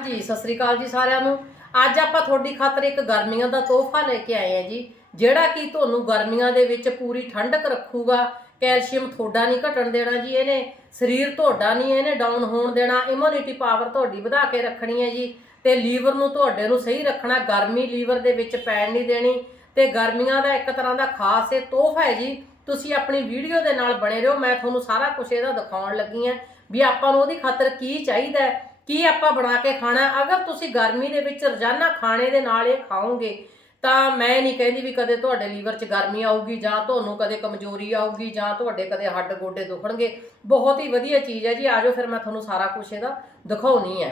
ਜੀ ਸਤਿ ਸ੍ਰੀ ਅਕਾਲ ਜੀ ਸਾਰਿਆਂ ਨੂੰ। ਅੱਜ ਆਪਾਂ ਤੁਹਾਡੀ ਖਾਤਰ ਇੱਕ ਗਰਮੀਆਂ ਦਾ ਤੋਹਫਾ ਲੈ ਕੇ ਆਏ ਆ ਜੀ, ਜਿਹੜਾ ਕਿ ਤੁਹਾਨੂੰ ਗਰਮੀਆਂ ਦੇ ਵਿੱਚ ਪੂਰੀ ਠੰਡਕ ਰੱਖੂਗਾ। ਕੈਲਸ਼ੀਅਮ ਤੁਹਾਡਾ ਨਹੀਂ ਘਟਣ ਦੇਣਾ ਜੀ, ਇਹਨੇ ਸਰੀਰ ਤੁਹਾਡਾ ਨਹੀਂ, ਇਹਨੇ ਡਾਊਨ ਹੋਣ ਦੇਣਾ। ਇਮਿਊਨਿਟੀ ਪਾਵਰ ਤੁਹਾਡੀ ਵਧਾ ਕੇ ਰੱਖਣੀ ਹੈ ਜੀ, ਤੇ ਲੀਵਰ ਨੂੰ ਤੁਹਾਡੇ ਨੂੰ ਸਹੀ ਰੱਖਣਾ। ਗਰਮੀ ਲੀਵਰ ਦੇ ਵਿੱਚ ਪੈਣ ਨਹੀਂ ਦੇਣੀ, ਤੇ ਗਰਮੀਆਂ ਦਾ ਇੱਕ ਤਰ੍ਹਾਂ ਦਾ ਖਾਸ ਇਹ ਤੋਹਫਾ ਹੈ ਜੀ, ਤੁਸੀਂ ਆਪਣੀ ਵੀਡੀਓ ਦੇ ਨਾਲ ਬਣੇ ਰਹੋ। ਮੈਂ ਤੁਹਾਨੂੰ ਸਾਰਾ ਕੁਝ ਇਹਦਾ ਦਿਖਾਉਣ ਲੱਗੀ ਹਾਂ ਵੀ ਆਪਾਂ ਨੂੰ ਉਹਦੀ ਖਾਤਰ ਕੀ ਚਾਹੀਦਾ ਹੈ। ਕੀ ਆਪਾਂ ਬਣਾ ਕੇ ਖਾਣਾ? ਅਗਰ ਤੁਸੀਂ ਗਰਮੀ ਦੇ ਵਿੱਚ ਰੋਜ਼ਾਨਾ ਖਾਣੇ ਦੇ ਨਾਲ ਇਹ ਖਾਓਗੇ, ਤਾਂ ਮੈਂ ਨਹੀਂ ਕਹਿੰਦੀ ਵੀ ਕਦੇ ਤੁਹਾਡੇ ਲੀਵਰ 'ਚ ਗਰਮੀ ਆਊਗੀ ਜਾਂ ਤੁਹਾਨੂੰ ਕਦੇ ਕਮਜ਼ੋਰੀ ਆਊਗੀ ਜਾਂ ਤੁਹਾਡੇ ਕਦੇ ਹੱਡ ਗੋਡੇ ਦੁਖਣਗੇ। ਬਹੁਤ ਹੀ ਵਧੀਆ ਚੀਜ਼ ਹੈ ਜੀ ਆਜੋ ਫਿਰ ਮੈਂ ਤੁਹਾਨੂੰ ਸਾਰਾ ਕੁਝ ਇਹਦਾ ਦਿਖਾਉਣੀ ਹੈ।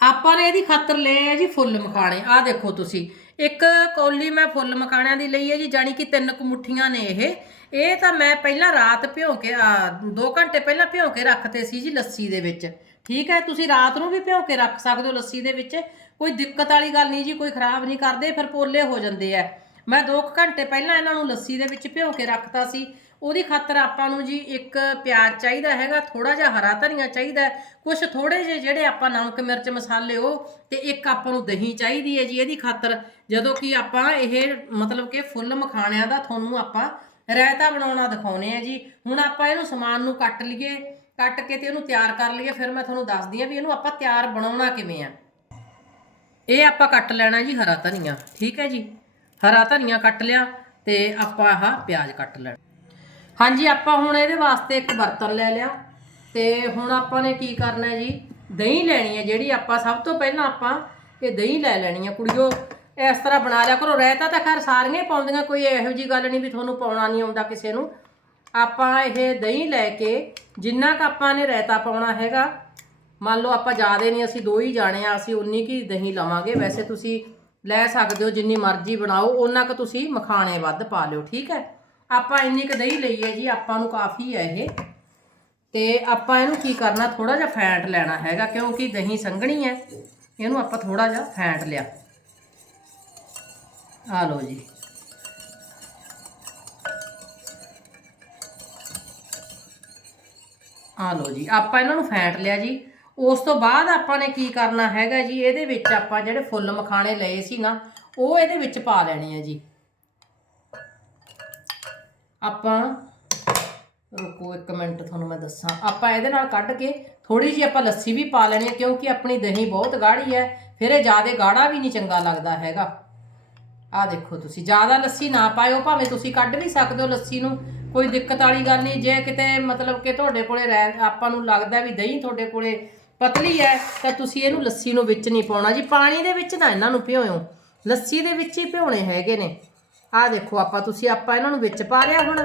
ਆਪਾਂ ਨੇ ਇਹਦੀ ਖਾਤਰ ਲਏ ਆ ਜੀ ਫੁੱਲ ਮਖਾਣੇ। ਆਹ ਦੇਖੋ ਤੁਸੀਂ, ਇੱਕ ਕੌਲੀ ਮੈਂ ਫੁੱਲ ਮਖਾਣਿਆਂ ਦੀ ਲਈ ਹੈ ਜੀ ਜਾਨੀ ਕਿ ਤਿੰਨ ਕੁ ਮੁੱਠੀਆਂ ਨੇ ਇਹ। ਇਹ ਤਾਂ ਮੈਂ ਪਹਿਲਾਂ ਰਾਤ ਭਿਓ ਕੇ 2 ਘੰਟੇ ਪਹਿਲਾਂ ਭਿਓ ਕੇ ਰੱਖਤੇ ਸੀ ਜੀ ਲੱਸੀ ਦੇ ਵਿੱਚ। ਠੀਕ ਹੈ, ਤੁਸੀਂ ਰਾਤ ਨੂੰ ਵੀ ਭਿਓ ਕੇ ਰੱਖ ਸਕਦੇ ਹੋ ਲੱਸੀ ਦੇ ਵਿੱਚ। ਕੋਈ ਦਿੱਕਤ ਵਾਲੀ ਗੱਲ ਨਹੀਂ ਜੀ, ਕੋਈ ਖਰਾਬ ਨਹੀਂ ਕਰਦੇ, ਫਿਰ ਪੋਲੇ ਹੋ ਜਾਂਦੇ ਆ। ਮੈਂ 2 ਘੰਟੇ ਪਹਿਲਾਂ ਇਹਨਾਂ ਨੂੰ ਲੱਸੀ ਦੇ ਵਿੱਚ ਭਿਓ ਕੇ ਰੱਖਤਾ ਸੀ। ਉਹਦੀ ਖਾਤਰ ਆਪਾਂ ਨੂੰ ਜੀ ਇੱਕ ਪਿਆਜ਼ ਚਾਹੀਦਾ ਹੈਗਾ ਥੋੜਾ ਜਿਹਾ ਹਰਾ ਧਨੀਆ ਚਾਹੀਦਾ ਕੁਝ ਥੋੜੇ ਜਿਹੇ ਜਿਹੜੇ ਆਪਾਂ ਨਮਕ, ਮਿਰਚ, ਮਸਾਲੇ ਉਹ ਤੇ ਇੱਕ ਆਪਾਂ ਨੂੰ ਦਹੀਂ ਚਾਹੀਦੀ ਹੈ ਜੀ, ਇਹਦੀ ਖਾਤਰ। ਜਦੋਂ ਕਿ ਆਪਾਂ ਇਹ ਮਤਲਬ ਕਿ ਫੁੱਲ ਮਖਾਣਿਆਂ ਦਾ ਤੁਹਾਨੂੰ ਆਪਾਂ ਰਾਇਤਾ ਬਣਾਉਣਾ ਦਿਖਾਉਨੇ ਆ ਜੀ। ਹੁਣ ਆਪਾਂ ਇਹਨੂੰ ਸਮਾਨ ਨੂੰ ਕੱਟ ਲਈਏ। ਕੱਟ ਕੇ ਤੇ ਇਹਨੂੰ ਤਿਆਰ ਕਰ ਲਈਏ, ਫਿਰ ਮੈਂ ਤੁਹਾਨੂੰ ਦੱਸਦੀ ਆ ਵੀ ਇਹਨੂੰ ਆਪਾਂ ਤਿਆਰ ਬਣਾਉਣਾ ਕਿਵੇਂ ਆ। ਇਹ ਆਪਾਂ ਕੱਟ ਲੈਣਾ ਜੀ ਹਰਾ ਧਨੀਆ, ਠੀਕ ਹੈ ਜੀ? ਹਰਾ ਧਨੀਆ ਕੱਟ ਲਿਆ ਤੇ ਆਪਾਂ ਆਹ ਪਿਆਜ਼ ਕੱਟ ਲੈਣਾ। ਹਾਂਜੀ, ਆਪਾਂ ਹੁਣ ਇਹਦੇ ਵਾਸਤੇ ਇੱਕ ਬਰਤਨ ਲੈ ਲਿਆ ਤੇ ਹੁਣ ਆਪਾਂ ਨੇ ਕੀ ਕਰਨਾ ਹੈ ਜੀ? ਦਹੀਂ ਲੈਣੀ ਹੈ, ਜਿਹੜੀ ਆਪਾਂ ਸਭ ਤੋਂ ਪਹਿਲਾਂ ਆਪਾਂ ਇਹ ਦਹੀਂ ਲੈ ਲੈਣੀ ਹੈ। ਕੁੜੀਓ, ਇਸ ਤਰ੍ਹਾਂ ਬਣਾ ਲਿਆ ਕਰੋ। ਰਾਇਤਾ ਤਾਂ ਖੈਰ ਸਾਰੀਆਂ ਹੀ ਪਾਉਂਦੀਆਂ, ਕੋਈ ਇਹੋ ਜੀ ਗੱਲ ਨਹੀਂ ਵੀ ਤੁਹਾਨੂੰ ਪਾਉਣਾ ਨਹੀਂ ਆਉਂਦਾ ਕਿਸੇ ਨੂੰ। ਆਪਾਂ ਇਹ ਦਹੀਂ ਲੈ ਕੇ ਜਿੰਨਾ ਕ ਆਪਾਂ ਨੇ ਰਾਇਤਾ ਪਾਉਣਾ ਹੈਗਾ, ਮੰਨ ਲਓ ਆਪਾਂ ਜ਼ਿਆਦੇ ਨਹੀਂ, ਅਸੀਂ ਦੋ ਹੀ ਜਾਣੇ ਆ, ਅਸੀਂ ਉਨੀ ਕੀ ਦਹੀਂ ਲਵਾਂਗੇ। ਵੈਸੇ ਤੁਸੀਂ ਲੈ ਸਕਦੇ ਹੋ, ਜਿੰਨੀ ਮਰਜ਼ੀ ਬਣਾਓ, ਉਹਨਾਂ ਕ ਤੁਸੀਂ ਮਖਾਣੇ ਵੱਧ ਪਾ ਲਿਓ, ਠੀਕ ਹੈ? ਆਪਾਂ ਇੰਨੀ ਕ ਦਹੀਂ ਲਈਏ ਜੀ, ਆਪਾਂ ਨੂੰ ਕਾਫੀ ਹੈ ਇਹ। ਤੇ ਆਪਾਂ ਇਹਨੂੰ ਕੀ ਕਰਨਾ ਥੋੜਾ ਜਿਹਾ ਫੈਂਟ ਲੈਣਾ ਹੈਗਾ, ਕਿਉਂਕਿ ਦਹੀਂ ਸੰਘਣੀ ਹੈ। ਇਹਨੂੰ ਆਪਾਂ ਥੋੜਾ ਜਿਹਾ ਫੈਂਟ ਲਿਆ। ਆ ਲਓ ਜੀ। ਆ ਲਓ ਜੀ, ਆਪਾਂ ਇਹਨਾਂ ਨੂੰ ਫੈਂਟ ਲਿਆ ਜੀ। ਉਸ ਤੋਂ ਬਾਅਦ ਆਪਾਂ ਨੇ ਕੀ ਕਰਨਾ ਹੈਗਾ ਜੀ, ਇਹਦੇ ਵਿੱਚ ਆਪਾਂ ਜਿਹੜੇ ਫੁੱਲ ਮਖਾਣੇ ਲਏ ਸੀ ਨਾ ਉਹ ਇਹਦੇ ਵਿੱਚ ਪਾ ਲੈਣੇ ਆ ਜੀ। ਆਪਾਂ, ਰੁਕੋ ਇੱਕ ਮਿੰਟ, ਤੁਹਾਨੂੰ ਮੈਂ ਦੱਸਾਂ। ਆਪਾਂ ਇਹਦੇ ਨਾਲ ਕੱਢ ਕੇ ਥੋੜੀ ਜੀ ਆਪਾਂ ਲੱਸੀ ਵੀ ਪਾ ਲੈਣੀ ਹੈ ਕਿਉਂਕਿ ਆਪਣੀ ਦਹੀਂ ਬਹੁਤ ਗਾੜੀ ਹੈ ਫਿਰ ਇਹ ਜ਼ਿਆਦਾ ਗਾੜਾ ਵੀ ਨਹੀਂ ਚੰਗਾ ਲੱਗਦਾ ਹੈਗਾ। ਆ ਦੇਖੋ ਤੁਸੀਂ, ਜ਼ਿਆਦਾ ਲੱਸੀ ਨਾ ਪਾਇਓ, ਭਾਵੇਂ ਤੁਸੀਂ ਕੱਢ ਵੀ ਸਕਦੇ ਹੋ ਲੱਸੀ ਨੂੰ ਕੋਈ ਦਿੱਕਤ ਵਾਲੀ ਗੱਲ ਨਹੀਂ, ਜੇ ਕਿਤੇ ਮਤਲਬ ਕਿ ਤੁਹਾਡੇ ਕੋਲੇ ਰਹਿ ਆਪਾਂ ਨੂੰ ਲੱਗਦਾ ਵੀ ਦਹੀਂ ਤੁਹਾਡੇ ਕੋਲੇ ਪਤਲੀ ਹੈ, ਤਾਂ ਤੁਸੀਂ ਇਹਨੂੰ ਲੱਸੀ ਨੂੰ ਵਿੱਚ ਨਹੀਂ ਪਾਉਣਾ ਜੀ। ਪਾਣੀ ਦੇ ਵਿੱਚ ਨਾ ਇਹਨਾਂ ਨੂੰ ਭਿਓਇਓ ਲੱਸੀ ਦੇ ਵਿੱਚ ਹੀ ਭਿਉਣੇ ਹੈਗੇ ਨੇ। ਆਹ ਦੇਖੋ ਆਪਾਂ, ਤੁਸੀਂ ਆਪਾਂ ਇਹਨਾਂ ਨੂੰ ਵਿੱਚ ਪਾ ਲਿਆ ਹੁਣ।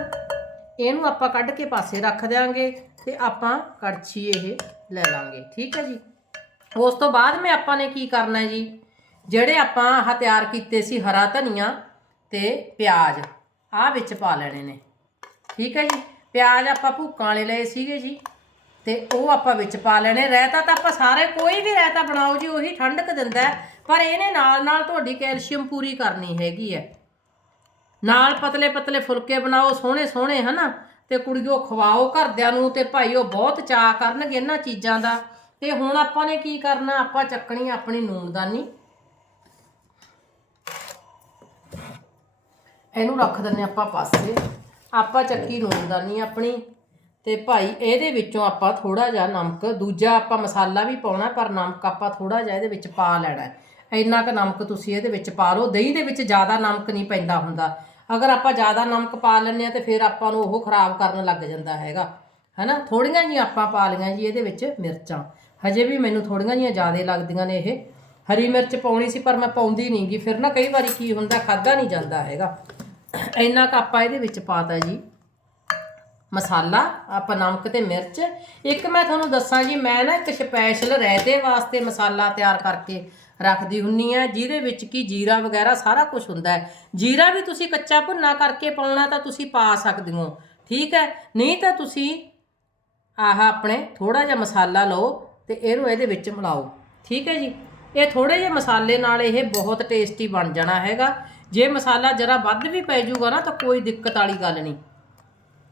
ਇਹਨੂੰ ਆਪਾਂ ਕੱਢ ਕੇ ਪਾਸੇ ਰੱਖ ਦਿਆਂਗੇ ਤੇ ਆਪਾਂ ਕੜਛੀ ਇਹ ਲੈ ਲਾਂਗੇ। ਠੀਕ ਹੈ ਜੀ? ਉਸ ਤੋਂ ਬਾਅਦ ਮੈਂ ਆਪਾਂ ਨੇ ਕੀ ਕਰਨਾ ਹੈ ਜੀ? ਜਿਹੜੇ ਆਪਾਂ ਆਹ ਤਿਆਰ ਕੀਤੇ ਸੀ ਹਰਾ ਧਨੀਆ ਤੇ ਪਿਆਜ਼, ਆਹ ਵਿੱਚ ਪਾ ਲੈਣੇ ਨੇ। ਠੀਕ ਹੈ ਜੀ? ਪਿਆਜ਼ ਆਪਾਂ ਭੁੱਕਾਂ ਵਾਲੇ ਲਏ ਸੀਗੇ ਜੀ, ਤੇ ਉਹ ਆਪਾਂ ਵਿੱਚ ਪਾ ਲੈਣੇ। ਰਹਿਤਾ ਤਾਂ ਆਪਾਂ ਸਾਰੇ, ਕੋਈ ਵੀ ਰਹਿਤਾ ਬਣਾਓ ਜੀ, ਉਹੀ ਠੰਡਕ ਦਿੰਦਾ ਪਰ ਇਹਨੇ ਨਾਲ ਨਾਲ ਤੁਹਾਡੀ ਕੈਲਸ਼ੀਅਮ ਪੂਰੀ ਕਰਨੀ ਹੈਗੀ ਹੈ। ਨਾਲ ਪਤਲੇ ਪਤਲੇ ਫੁਲਕੇ ਬਣਾਓ ਸੋਹਣੇ ਸੋਹਣੇ ਹਨਾ? ਤੇ ਕੁੜੀਓ ਖਵਾਓ ਘਰਦਿਆਂ ਨੂੰ ਤੇ ਭਾਈ ਉਹ ਬਹੁਤ ਚਾਅ ਕਰਨਗੇ ਇਹਨਾਂ ਚੀਜ਼ਾਂ ਦਾ। ਤੇ ਹੁਣ ਆਪਾਂ ਨੇ ਕੀ ਕਰਨਾ? ਆਪਾਂ ਚੱਕਣੀ ਆਪਣੀ ਨੂਨਦਾਨੀ ਇਹਨੂੰ ਰੱਖ ਦਿੰਨੇ ਆਪਾਂ ਪਾਸੇ। ਆਪਾਂ ਚੱਕੀ ਨੂਨਦਾਨੀ ਆਪਣੀ। ਤੇ ਭਾਈ, ਇਹਦੇ ਵਿੱਚੋਂ ਆਪਾਂ ਥੋੜਾ ਜਿਹਾ ਨਮਕ, ਦੂਜਾ ਆਪਾਂ ਮਸਾਲਾ ਵੀ ਪਾਉਣਾ, ਪਰ ਨਮਕ ਆਪਾਂ ਥੋੜਾ ਜਿਹਾ ਇਹਦੇ ਵਿੱਚ ਪਾ ਲੈਣਾ। ਇੰਨਾ ਕੁ ਨਮਕ ਤੁਸੀਂ ਇਹਦੇ ਵਿੱਚ ਪਾ ਲਓ। ਦਹੀਂ ਦੇ ਵਿੱਚ ਜ਼ਿਆਦਾ ਨਮਕ ਨਹੀਂ ਪੈਂਦਾ ਹੁੰਦਾ। ਅਗਰ ਆਪਾਂ ਜ਼ਿਆਦਾ ਨਮਕ ਪਾ ਲੈਂਦੇ ਆ ਤੇ ਫਿਰ ਆਪਾਂ ਨੂੰ ਉਹ ਖਰਾਬ ਕਰਨ ਲੱਗ ਜਾਂਦਾ ਹੈਗਾ। ਹੈਨਾ? ਥੋੜੀਆਂ ਜੀਆਂ ਆਪਾਂ ਪਾ ਲਈਆਂ ਜੀ ਇਹਦੇ ਵਿੱਚ ਮਿਰਚਾਂ। ਹਜੇ ਵੀ ਮੈਨੂੰ ਥੋੜੀਆਂ ਜੀਆਂ ਜ਼ਿਆਦਾ ਲੱਗਦੀਆਂ ਨੇ ਇਹ। ਹਰੀ ਮਿਰਚ ਪਾਉਣੀ ਸੀ ਪਰ ਮੈਂ ਪਾਉਂਦੀ ਨਹੀਂਗੀ ਫਿਰ ਨਾ ਕਈ ਵਾਰੀ ਕੀ ਹੁੰਦਾ ਖਾਦਾ ਨਹੀਂ ਜਾਂਦਾ ਹੈਗਾ। ਇੰਨਾ ਕੁ ਆਪਾਂ ਇਹਦੇ ਵਿੱਚ ਪਾਤਾ ਜੀ ਮਸਾਲਾ, ਆਪਾਂ ਨਮਕ ਤੇ ਮਿਰਚ। ਇੱਕ ਮੈਂ ਤੁਹਾਨੂੰ ਦੱਸਾਂ ਜੀ, ਮੈਂ ਨਾ ਇੱਕ ਸਪੈਸ਼ਲ ਰਾਇਤੇ ਵਾਸਤੇ ਮਸਾਲਾ ਤਿਆਰ ਕਰਕੇ ਰੱਖਦੀ ਹੁੰਨੀ ਆ, ਜਿਹਦੇ ਵਿੱਚ ਕੀ ਜੀਰਾ ਵਗੈਰਾ ਸਾਰਾ ਕੁਝ ਹੁੰਦਾ ਹੈ। ਜੀਰਾ ਵੀ ਤੁਸੀਂ ਕੱਚਾ ਭੁੰਨਾ ਕਰਕੇ ਪਾਉਣਾ ਤਾਂ ਤੁਸੀਂ ਪਾ ਸਕਦੇ ਹੋ, ਠੀਕ ਹੈ? ਨਹੀਂ ਤਾਂ ਤੁਸੀਂ ਆਹ ਆਪਣੇ ਥੋੜਾ ਜਿਹਾ ਮਸਾਲਾ ਲਓ ਤੇ ਇਹਨੂੰ ਇਹਦੇ ਵਿੱਚ ਮਿਲਾਓ, ਠੀਕ ਹੈ ਜੀ? ਇਹ ਥੋੜੇ ਜਿਹੇ ਮਸਾਲੇ ਨਾਲ ਇਹ ਬਹੁਤ ਟੇਸਟੀ ਬਣ ਜਾਣਾ ਹੈਗਾ। ਜੇ ਮਸਾਲਾ ਜਰਾ ਵੱਧ ਵੀ ਪੈ ਜਾਊਗਾ ਨਾ ਤਾਂ ਕੋਈ ਦਿੱਕਤ ਵਾਲੀ ਗੱਲ ਨਹੀਂ।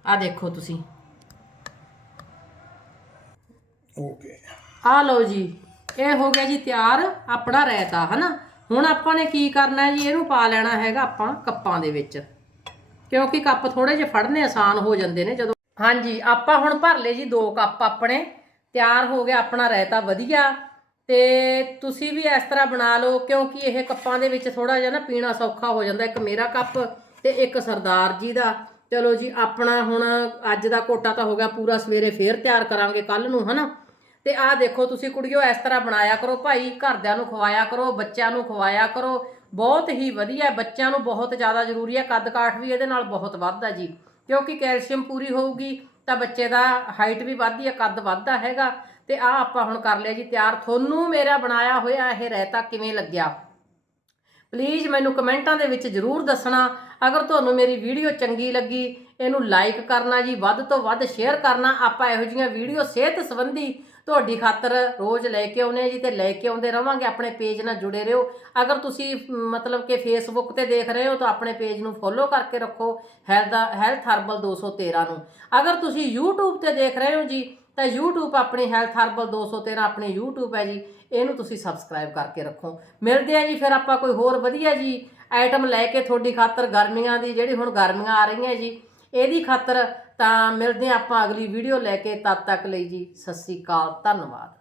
ਆ ਦੇਖੋ ਤੁਸੀਂ। ਓਕੇ। ਆ ਲਓ ਜੀ ਇਹ ਹੋ ਗਿਆ ਜੀ ਤਿਆਰ ਆਪਣਾ ਰਾਇਤਾ ਹਨਾ? ਹੁਣ ਆਪਾਂ ਨੇ ਕੀ ਕਰਨਾ ਹੈ ਜੀ? ਇਹਨੂੰ ਪਾ ਲੈਣਾ ਹੈਗਾ ਆਪਾਂ ਕੱਪਾਂ ਦੇ ਵਿੱਚ। ਕਿਉਂਕਿ ਕੱਪ ਥੋੜੇ ਜਿਹੇ ਫੜਨੇ ਆਸਾਨ ਹੋ ਜਾਂਦੇ ਨੇ ਜਦੋਂ। ਹਾਂਜੀ ਆਪਾਂ ਹੁਣ ਭਰ ਲਏ ਜੀ ਦੋ ਕੱਪ ਆਪਣੇ। ਤਿਆਰ ਹੋ ਗਿਆ ਆਪਣਾ ਰਾਇਤਾ ਵਧੀਆ। ਤੇ ਤੁਸੀਂ ਵੀ ਇਸ ਤਰ੍ਹਾਂ ਬਣਾ ਲਓ, ਕਿਉਂਕਿ ਇਹ ਕੱਪਾਂ ਦੇ ਵਿੱਚ ਥੋੜਾ ਜਿਹਾ ਨਾ ਪੀਣਾ ਸੌਖਾ ਹੋ ਜਾਂਦਾ, ਇੱਕ ਮੇਰਾ ਕੱਪ ਤੇ ਇੱਕ ਸਰਦਾਰ ਜੀ ਦਾ। ਚਲੋ ਜੀ, ਆਪਣਾ ਹੁਣ ਅੱਜ ਦਾ ਕੋਟਾ ਤਾਂ ਹੋ ਗਿਆ ਪੂਰਾ, ਸਵੇਰੇ ਫੇਰ ਤਿਆਰ ਕਰਾਂਗੇ ਕੱਲ ਨੂੰ, ਹਨਾ? ਤੇ ਆਹ ਦੇਖੋ, ਤੁਸੀਂ ਕੁੜੀਓ ਇਸ ਤਰ੍ਹਾਂ ਬਣਾਇਆ ਕਰੋ ਭਾਈ, ਘਰਦਿਆਂ ਨੂੰ ਖਵਾਇਆ ਕਰੋ, ਬੱਚਿਆਂ ਨੂੰ ਖਵਾਇਆ ਕਰੋ, ਬਹੁਤ ਹੀ ਵਧੀਆ, ਬੱਚਿਆਂ ਨੂੰ ਬਹੁਤ ਜ਼ਿਆਦਾ ਜ਼ਰੂਰੀ ਹੈ ਕੱਦ ਕਾਠ ਵੀ ਇਹਦੇ ਨਾਲ ਬਹੁਤ ਵੱਧਦਾ ਜੀ। ਕਿਉਂਕਿ ਕੈਲਸ਼ੀਅਮ ਪੂਰੀ ਹੋਊਗੀ ਤਾਂ ਬੱਚੇ ਦਾ ਹਾਈਟ ਵੀ ਵੱਧਦੀ ਹੈ, ਕੱਦ ਵੱਧਦਾ ਹੈਗਾ। ਤੇ ਆਹ ਆਪਾਂ ਹੁਣ ਕਰ ਲਿਆ ਜੀ ਤਿਆਰ। ਤੁਹਾਨੂੰ ਮੇਰਾ ਬਣਾਇਆ ਹੋਇਆ ਇਹ ਰਾਇਤਾ ਕਿਵੇਂ ਲੱਗਿਆ? ਪਲੀਜ਼ ਮੈਨੂੰ ਕਮੈਂਟਾਂ ਦੇ ਵਿੱਚ ਜਰੂਰ ਦੱਸਣਾ। ਅਗਰ ਤੁਹਾਨੂੰ ਮੇਰੀ ਵੀਡੀਓ ਚੰਗੀ ਲੱਗੀ, ਇਹਨੂੰ ਲਾਈਕ ਕਰਨਾ ਜੀ, ਵੱਧ ਤੋਂ ਵੱਧ ਸ਼ੇਅਰ ਕਰਨਾ। ਆਪਾਂ ਇਹੋ ਜਿਹੀਆਂ ਵੀਡੀਓ ਸਿਹਤ ਸੰਬੰਧੀ ਤੁਹਾਡੀ ਖਾਤਰ ਰੋਜ਼ ਲੈ ਕੇ ਆਉਨੇ ਆ ਜੀ ਤੇ ਲੈ ਕੇ ਆਉਂਦੇ ਰਵਾਂਗੇ। ਆਪਣੇ ਪੇਜ ਨਾਲ ਜੁੜੇ ਰਹੋ। ਅਗਰ ਤੁਸੀਂ ਮਤਲਬ ਕਿ ਫੇਸਬੁੱਕ ਤੇ ਦੇਖ ਰਹੇ ਹੋ ਤਾਂ ਆਪਣੇ ਪੇਜ ਨੂੰ ਫੋਲੋ ਕਰਕੇ ਰੱਖੋ। ਹੈਲਥ ਹੈਲਥ ਹਰਬਲ 213 ਨੂੰ। ਅਗਰ ਤੁਸੀਂ YouTube ਤੇ ਦੇਖ ਰਹੇ ਹੋ ਜੀ ਤਾਂ YouTube ਆਪਣੀ ਹੈਲਥ ਹਰਬਲ 213 ਆਪਣੇ YouTube ਹੈ ਜੀ, ਇਹਨੂੰ ਤੁਸੀਂ ਸਬਸਕ੍ਰਾਈਬ ਕਰਕੇ ਰੱਖੋ। ਮਿਲਦੇ ਆ ਜੀ ਫਿਰ ਆਪਾਂ ਕੋਈ ਹੋਰ ਵਧੀਆ ਜੀ ਆਈਟਮ ਲੈ ਕੇ ਤੁਹਾਡੀ ਖਾਤਰ ਗਰਮੀਆਂ ਦੀ, ਜਿਹੜੀ ਹੁਣ ਗਰਮੀਆਂ ਆ ਰਹੀਆਂ ਜੀ, ਇਹਦੀ ਖਾਤਰ ਤਾਂ ਮਿਲਦੇ ਆ ਆਪਾਂ ਅਗਲੀ ਵੀਡੀਓ ਲੈ ਕੇ, ਤਦ ਤੱਕ ਲਈ ਜੀ, ਸਤਿ ਸ੍ਰੀ ਅਕਾਲ, ਧੰਨਵਾਦ।